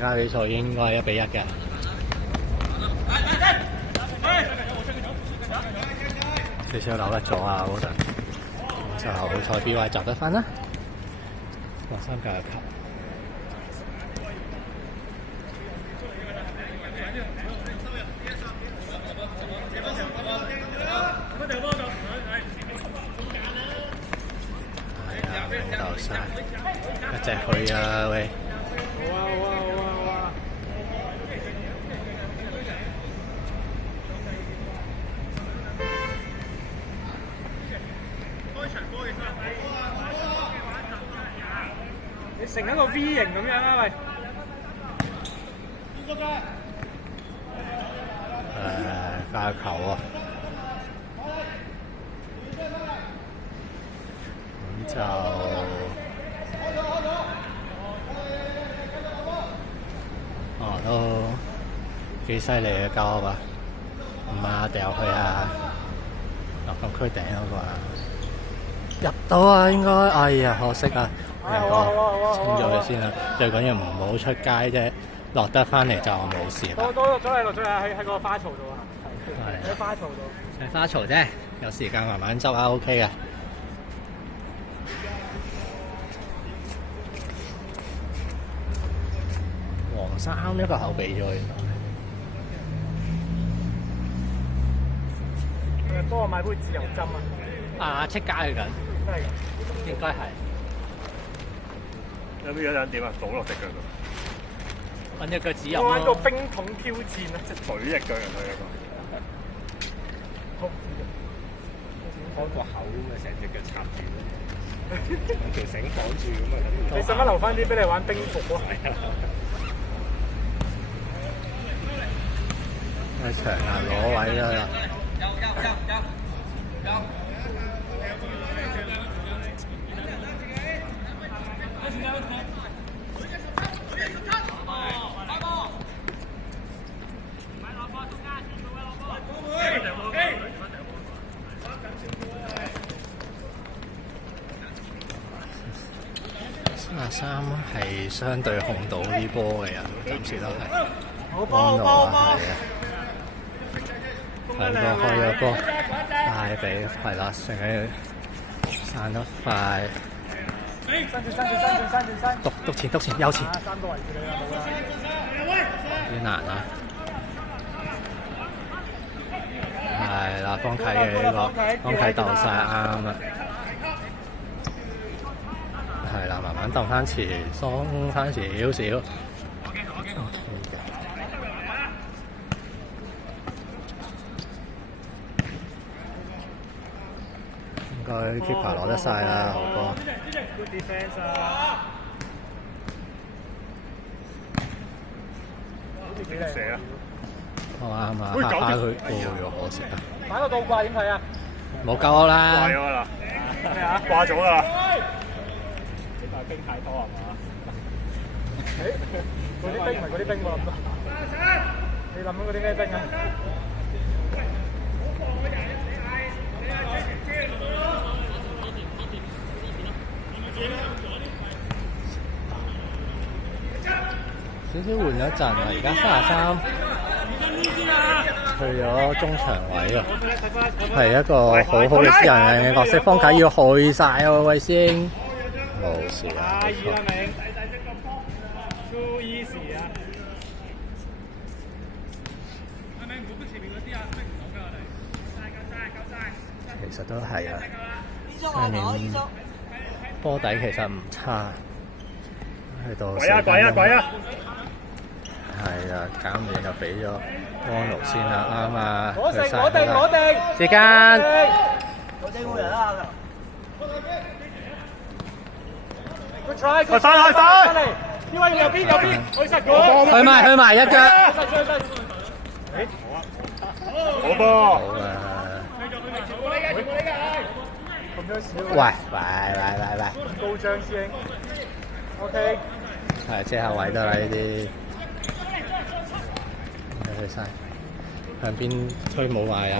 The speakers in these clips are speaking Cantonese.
家比賽應該係1-1嘅。少少扭得咗啊嗰陣，就好彩 B.Y 集得翻啦，落3球入球。夠晒，一隻去啊喂！你成一個 V 型咁樣啊喂！加球啊！咁就都幾犀利嘅交啊！唔啊掉去啊！落禁區頂嗰個啊！入到啊應該，哎呀可惜啊！清咗佢先啦，最緊要唔好出街啫，落得翻嚟就冇事啦。落咗嚟喺個花槽度啊！喺花槽度。喺花槽啫，有時間慢慢執啊 ，OK 嘅。黃衫一個後備咗原來。幫我買杯自由針啊！啊，出街去緊。真係㗎？應該係。有咩樣點啊？倒落隻腳度。揾隻腳趾入。玩個冰桶挑戰啊！即係懟隻腳入去嗰個。開個口咁啊，成隻腳插住，用條繩綁住咁啊。你使乜留翻啲俾你玩冰服喎？喺場啊，攞位啦。33係相對控到啲波嘅人，暫時都係。好波！係個開咗波，帶俾係啦，成日散得快。篤前，右前。3個圍住你啦，好啦。啲難啊！係啦，方啟嘅呢個，方啟鬥晒啱啦。係啦，慢慢鬥翻前，鬆翻少少。應該 keeper 攞得晒啦，好波。Good defense 啊！好似幾靚射啊！好啱啊，下巴佢過咗可惜啊！擺個倒掛點睇啊？冇救啦！掛咗啦！咩啊？掛咗啦！呢塊冰太多係嘛？嗰啲冰唔係嗰啲冰喎，你諗緊嗰啲咩冰啊？少少換咗陣啊！而家33去咗中場位啊，係一個好好嘅私人嘅角色。方啟要去晒啊，喂先，冇事啊。Too easy 啊！其實都係啊，下面波底其實唔差，去到鬼啊！係啊，減免就俾咗安奴先啦，啱啊！我哋時間，快翻嚟！呢位右邊，去實個，去埋一腳。好波！好啊！咁樣少。喂！高張師兄 ，OK。係車後位得啦呢啲。去晒，向邊推冇壞啊！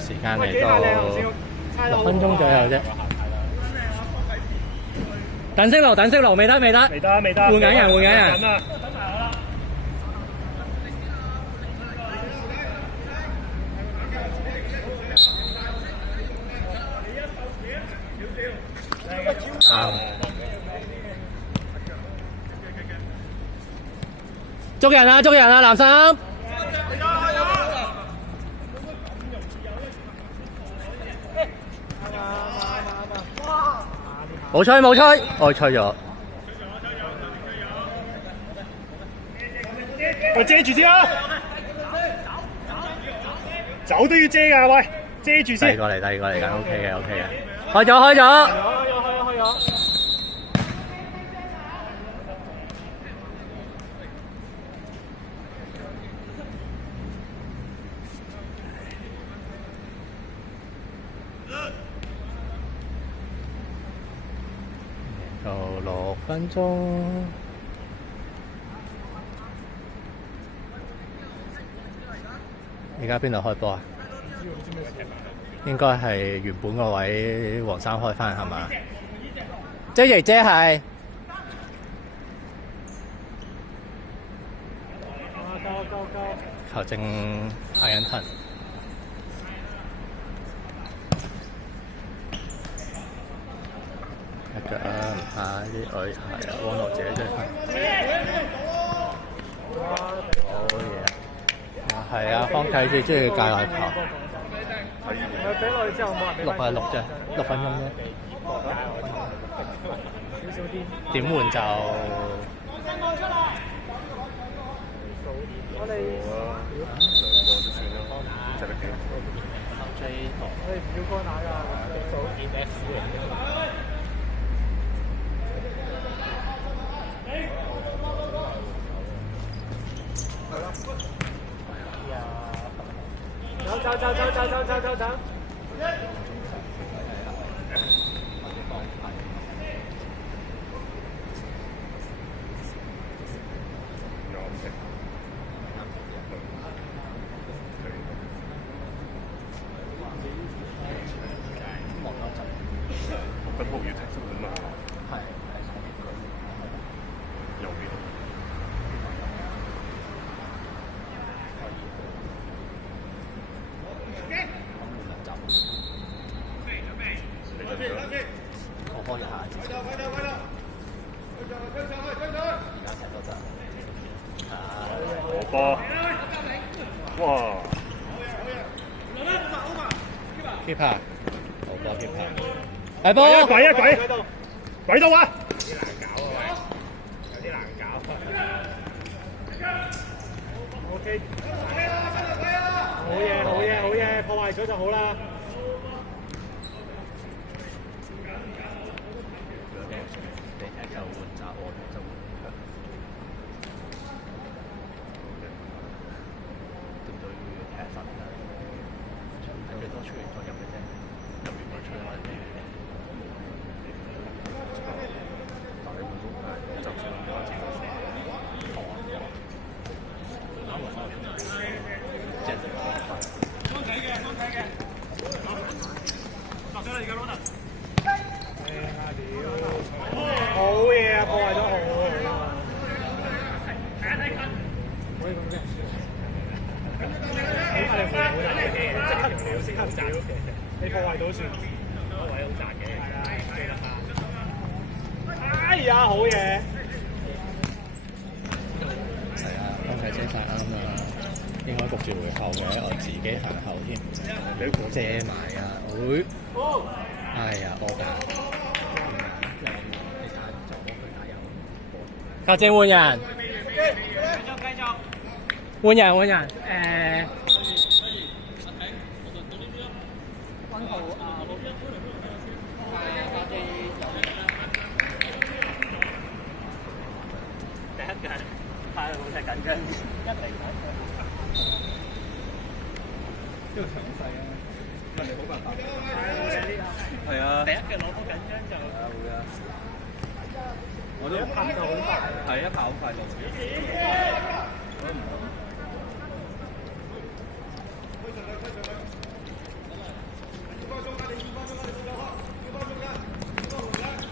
時間嚟到6分鐘左右啫。等色流，未得。未得。換緊人。緊啊！捉人啊，藍衫！冇吹，我吹咗。喂，遮住先啊！走都要遮㗎，喂，遮住先。第二個嚟緊，OK 嘅。開咗。到6分鐘，而家邊度開波啊？應該係原本個位黃生開返係嘛？姐係。球證阿忍騰。一腳唔怕啲女係啊，安樂者真係好嘢。係啊，方啟最中意界外球。俾落去之後冇人俾。6啫，6分鐘啫。少啲。點換就我哋2個就算啦，就得幾我哋唔要乾奶㗎，數點 F 嚟嘅。走。不過要踢足本嘛。係。右邊。我幫一下。好波！哇 ！keeper， 好波 keeper。大波！鬼到啊！有啲難搞。OK。好嘢，破壞咗就好啦。好嘢啊！破壞得好啊！可以咁嘅。即刻唔屌，你破壞到算。嗰位好賺嘅。係啊，哎呀，好嘢！係啊，方啟遮晒啱啦，應該焗住回後嘅，我自己行後添。你遮埋啊！會。哎呀，我㗎。球證換人，換人，第一腳太好踢緊張，一嚟呢個強勢啊！人哋冇辦法。係啊。第一腳攞波緊張就。係啊，會啊。我都拍就好快，係一拍好快就。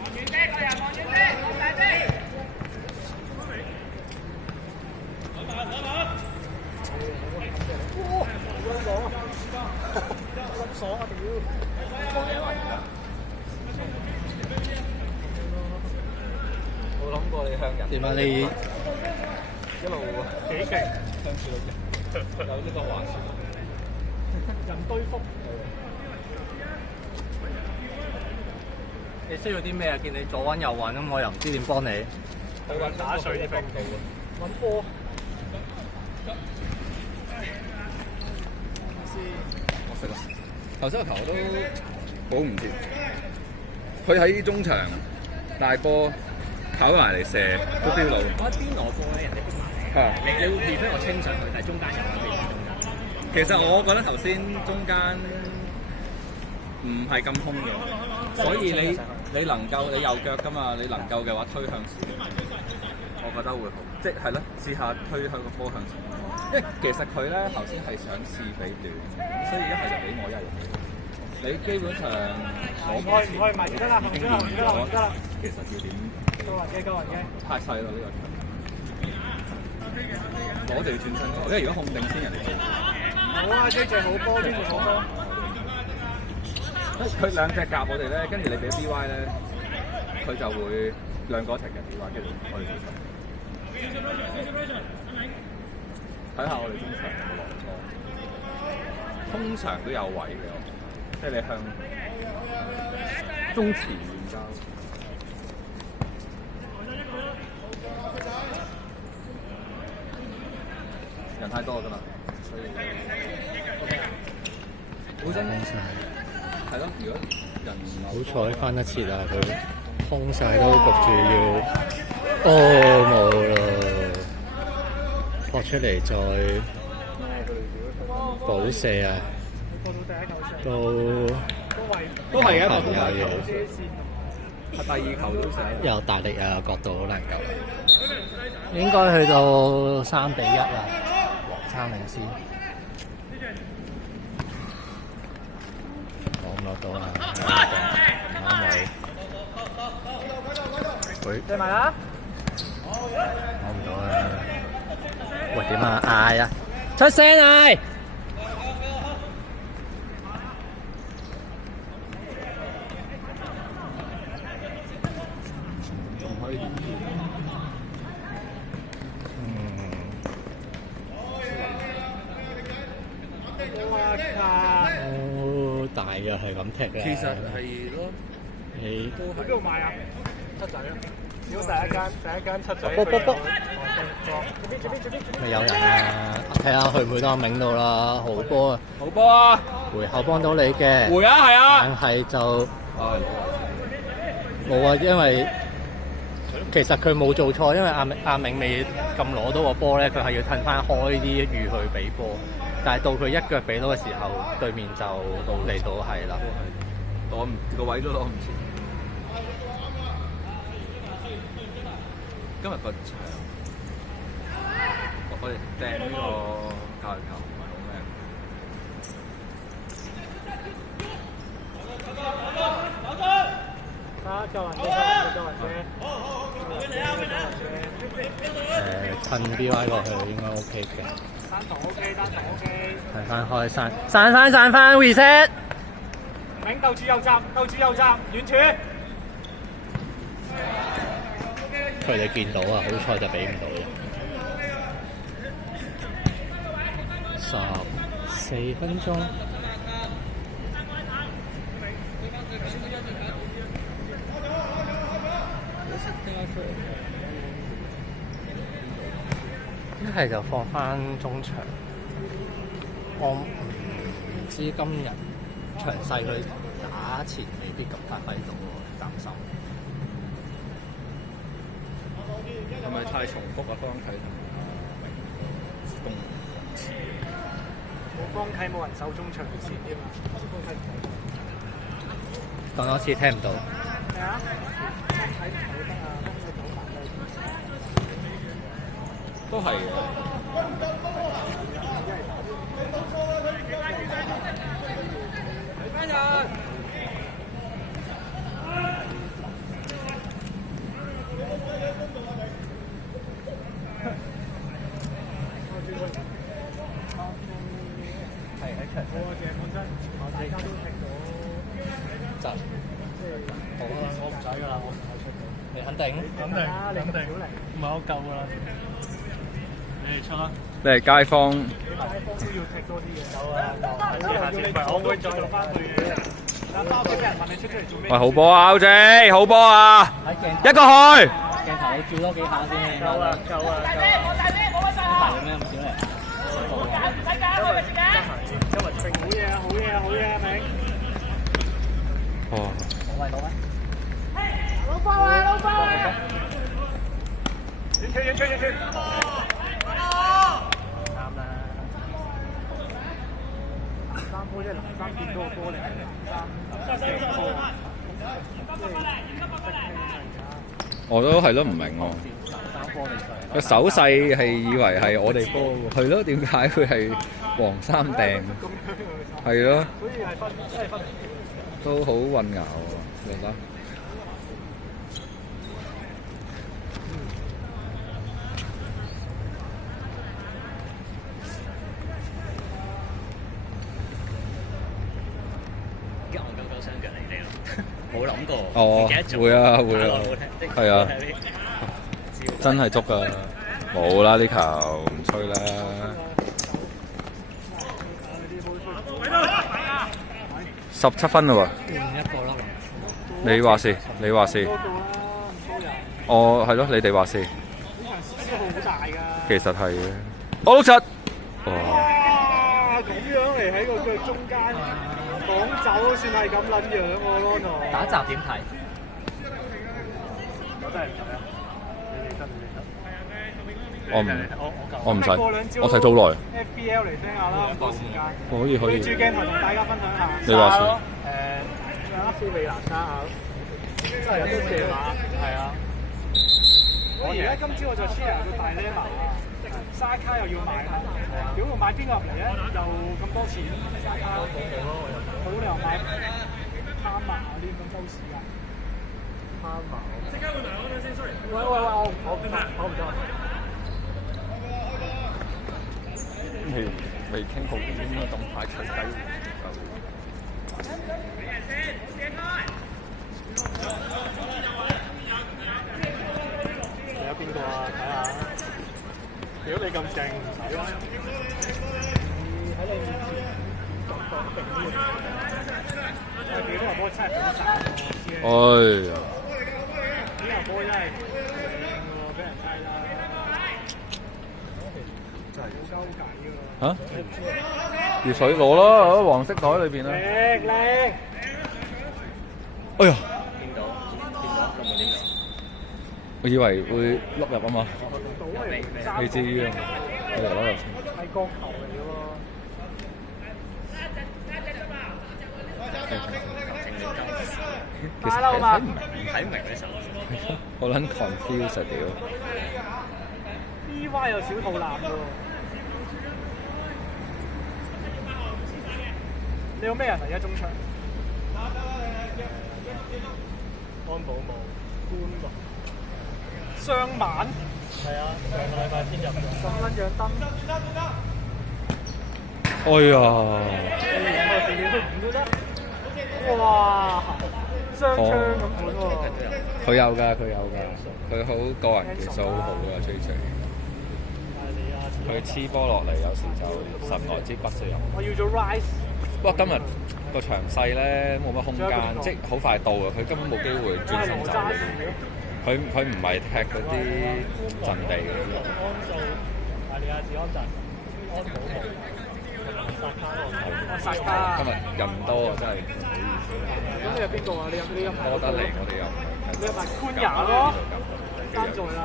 望遠啲，個人望遠啲。點啊？你一路幾勁，有呢個話説，人堆福。你需要啲咩啊？見你左揾右揾，咁我又唔知點幫你。去揾打碎啲冰度揾波。我識啦。頭先個球我都保唔切，佢喺中場大波跑埋嚟射都 feel 到。我喺邊攞波咧，人哋邊埋嚟。係啊，你會 prefer 我清上去，但係中間有冇邊中間？其實我覺得頭先中間唔係咁空嘅，所以你能夠你右腳㗎嘛，你能夠嘅話推向前，我覺得會好，即係咯，試下推向個波向前。因為其實佢咧頭先係想試比短，所以一係就俾我，一係就俾你。你基本上攞唔可以埋得啦，唔得啦，唔得啦，唔得啦。其實要點？高雲機，高雲機。太細啦呢個場，我哋要轉身，因為如果控定先人哋做。好啊，J J 好波，J J 好波。佢兩隻夾我哋咧，跟住你俾 B.Y 咧，佢就會兩個一齊嘅 B.Y， 跟住我哋做。睇下我哋中場有冇落波，通常都有位嘅，即係你向中前面交。人太多㗎啦，所以本身係咯，如果人好彩翻得切啊！佢空晒都焗住要，冇啦，撲出嚟再補射啊！都係嘅，有嘢，第二球都成有大力啊，角度好難救，應該去到3-1啦，黃衫領先。攞唔攞到啊？唔啱位，佢射埋啦！攞唔到啊！喂，點啊？嗌啊！出聲嗌！仲可以點住？大約係咁踢嘅。其實係咯，你去邊度買啊？七仔啊！如果第一間七仔，卜邊咪有人啊！睇下去唔去到阿銘度啦，好波啊！好波啊！回後幫到你嘅，回啊，係啊！但係就啊，冇啊，因為其實佢冇做錯，因為阿銘未咁攞到個波咧，佢係要褪翻開啲預去俾波。但係到佢一腳俾到嘅時候，對面就嚟到係啦，攞唔個位都攞唔切。今日個場，我哋掟呢個教練球唔係好咩？啊，救人嘅，褪 B.Y 過去應該 OK 嘅。單堂 OK，單堂 OK。睇翻開散翻 reset。銘鬥住右閘，遠處。佢哋見到啊，好彩就俾唔到啫。14分鐘。一係就放翻中場，我唔知今日詳細佢打前未必咁發揮到喎，擔心。係咪太重複啊？方啟冇方啟冇人守中場線添嘛？講多次聽唔到。係啊，方啟唔好得啊，方啟走埋啦。都係嘅。班人。係喺場。我淨係講真，大家都踢到好啦，我唔使㗎啦，我唔使出到。你肯定？肯定。係好夠㗎啦。你哋出啦。你係街坊，街坊都要踢多啲嘢。有啊，下次唔係我會再做翻佢嘅。嗱，翻屋企俾人問你出嚟做咩？喂，好波啊，OJ，好波啊！一個去。鏡頭你照多幾下先。夠啦，夠啦，夠啦。大咗咩咁少嚟？今日好嘢啊！好嘢啊！好嘢啊！明。哦。好喂，好喂。老包啊！老包啊！遠穿。啱啦。三波即係藍衫見到個波嚟嘅，我都係咯，唔明喎。個手勢係以為係我哋波喎，係咯？點解會係黃衫掟？係咯，所以係分，真係分。都好混淆喎，覺得。戇鳩雙腳嚟你咯，冇諗過。哦，會啊會啊，係啊，真係捉㗎，冇啦呢球，唔吹啦。17分嘞喎，你話事，你話事。哦，係咯，你哋話事。其實係嘅。我67。哇！咁樣嚟喺個腳中間講走都算係咁撚樣喎，Lono。打閘點睇？我真係唔睇啊！我唔使，我睇咗好耐。FBL 嚟聽下啦，冇時間。可以。對住鏡頭同大家分享下。你話事。仲有粒斯美蘭沙啊！真係有啲射馬，係啊！我而家今朝我就 share 到大 Lemma 啊！沙卡又要買啦，屌我買邊個入嚟咧？又咁多錢，沙卡好你又買貪麻嗰啲咁鳩屎啊！貪麻，即刻會涼嗰陣先 sorry。喂，我唔得。未傾好點樣咁快出雞？你有邊個啊？睇下。屌你咁正，唔使啦。喺你面前講定啲。幾多個波真係好散喎！哎呀！呢個波真係喎，俾人猜啦。真係好鳩計㗎。嚇？熱水攞啦，喺黃色袋裏邊啦。靚！哎呀！見到，有冇見到？我以為會碌入啊嘛，未至於啊，我嚟攞入先。係角球嚟嘅喎。其實睇唔明，睇唔明呢首。好撚 confuse 啊屌！ B.Y 有小肚腩喎。你有咩人嚟而家中場？安保冇，官喎。雙晚。係啊，上個禮拜先入咗。咁撚樣燈。哎呀！都得。哇！雙槍咁款喎。佢有㗎，佢好個人技術好好㗎，JJ。佢黐波落嚟，有時就神來之筆就入。我要做 rise。不過今日個場細咧，冇乜空間，即係好快到啊！佢根本冇機會轉身走。佢唔係踢嗰啲陣地嘅。安素、大利亞治安陣、安保無、薩卡。今日人多啊，真係唔好意思。咁你有邊個啊？你有多得嚟，我哋又你有埋官牙咯，爭在啦。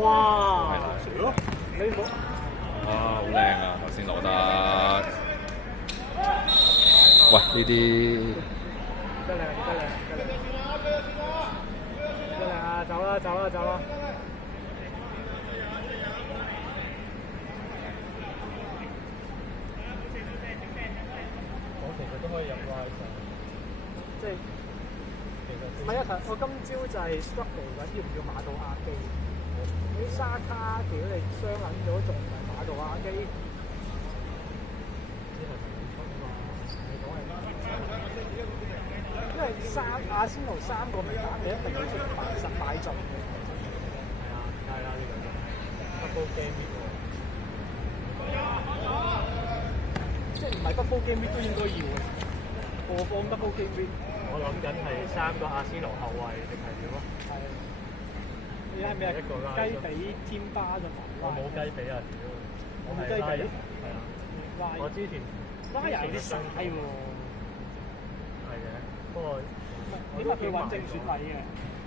哇！你冇哇，好靚啊！頭先攞得。喂，呢啲得靚啊！走啦！我其實都可以入 rise， 即係唔係啊？我今朝就係 struggle 緊要唔要馬杜亞基。啲沙卡屌你傷撚咗，仲唔係馬杜亞基？因為阿仙奴3個名額，你一定要出實擺盡。double game week 喎，即係唔係 double game week 都應該要嘅，播放 double game week。我諗緊係3個阿仙奴後衞定係點啊？係。你係咩？雞髀添巴就我冇雞髀啊！屌，我冇雞髀。係啊。我之前拉有啲細喎。係嘅，不過點解佢揾正選位嘅？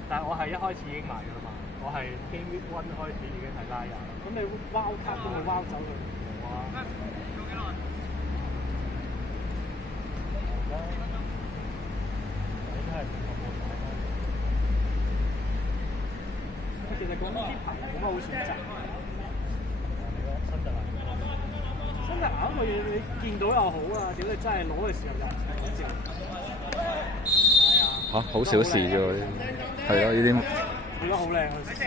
但係我係一開始已經買㗎啦嘛，我係 Game Week 1開始已經係拉人。咁你 Wild Card 都會 Wild 走佢冇啊？應該係唔同冇買啦。其實講呢啲牌冇乜好選擇。新特蘭嗰個嘢你見到又好啊，屌你真係攞嘅時候又唔係咁正。嚇，好小事啫喎，係咯，呢啲佢都好靚，佢食晒。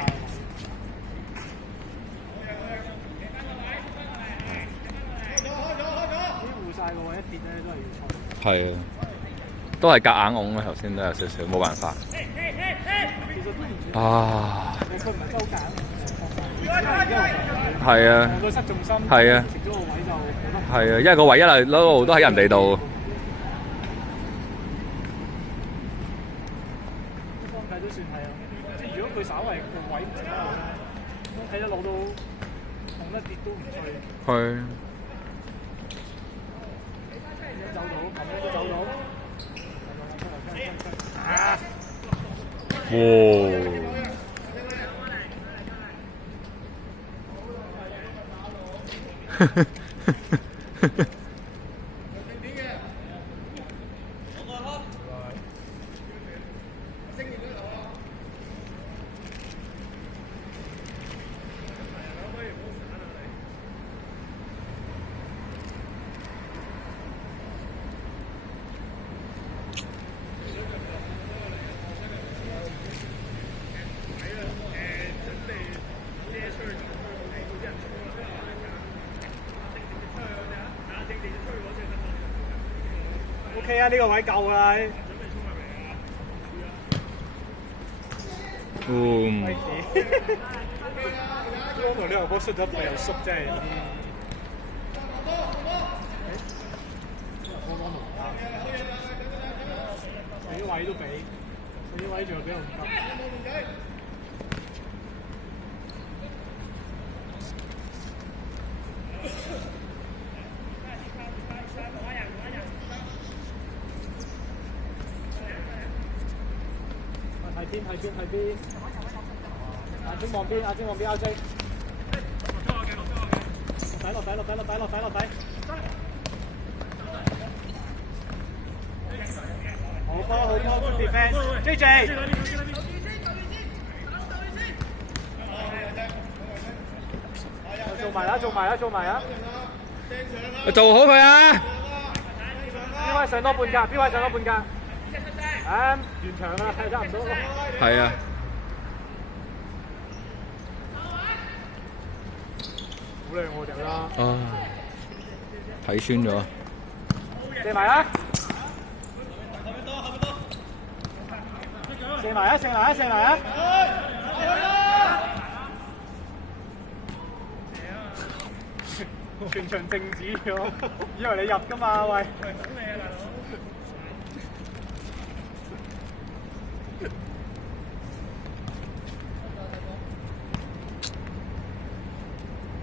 啲護晒個位一跌咧，都係要錯。係啊，都係夾硬拱啊！頭先都有少少冇辦法。其實都唔算。啊！佢唔係周揀。係啊。個失重心。係啊。食咗個位就冇得。係啊，因為個位一路都喺人哋度。都算係啊！即係如果佢稍為個位唔整得好咧，都睇得攞到紅一跌都唔脆。係。走到，咁樣都走到。啊！OK 啊，呢個位夠啦。我同呢個波出咗佢又縮，真係呢啲。俾位都俾，俾位仲有俾我唔得。喺邊？阿晶望邊？阿晶望邊？阿晶。落底。好波 good defense。JJ。做埋啊！做好佢啊！邊位上多半格？完場啦，差唔多。係啊。好靚喎條啦。睇穿咗。射埋啊！射埋啊！全場靜止咗，以為你入㗎嘛？喂！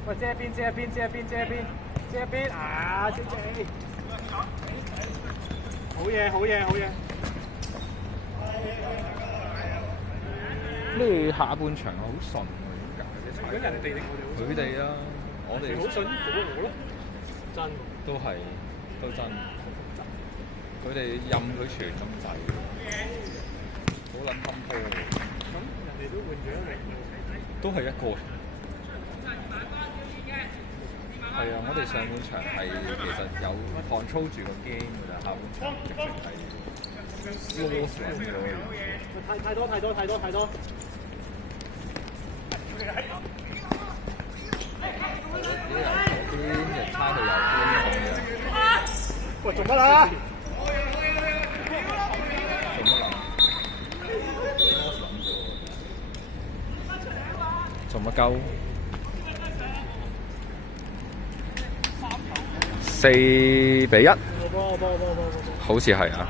喂，遮一邊啊！JJ， 好嘢！呢下半場好順喎，點解？如果人哋定我哋好？佢哋啊，我哋好順我咯，真都真。佢哋任佢傳咁滯，好撚襟波。咁人哋都換咗一名，都係一個。係啊，我哋上半場係其實有 control 住個 game 㗎啦，下半場直情係 lost 咗。太多。左邊就差去右邊。喂，做乜啊？做乜鳩？ 4-1，好似係啊。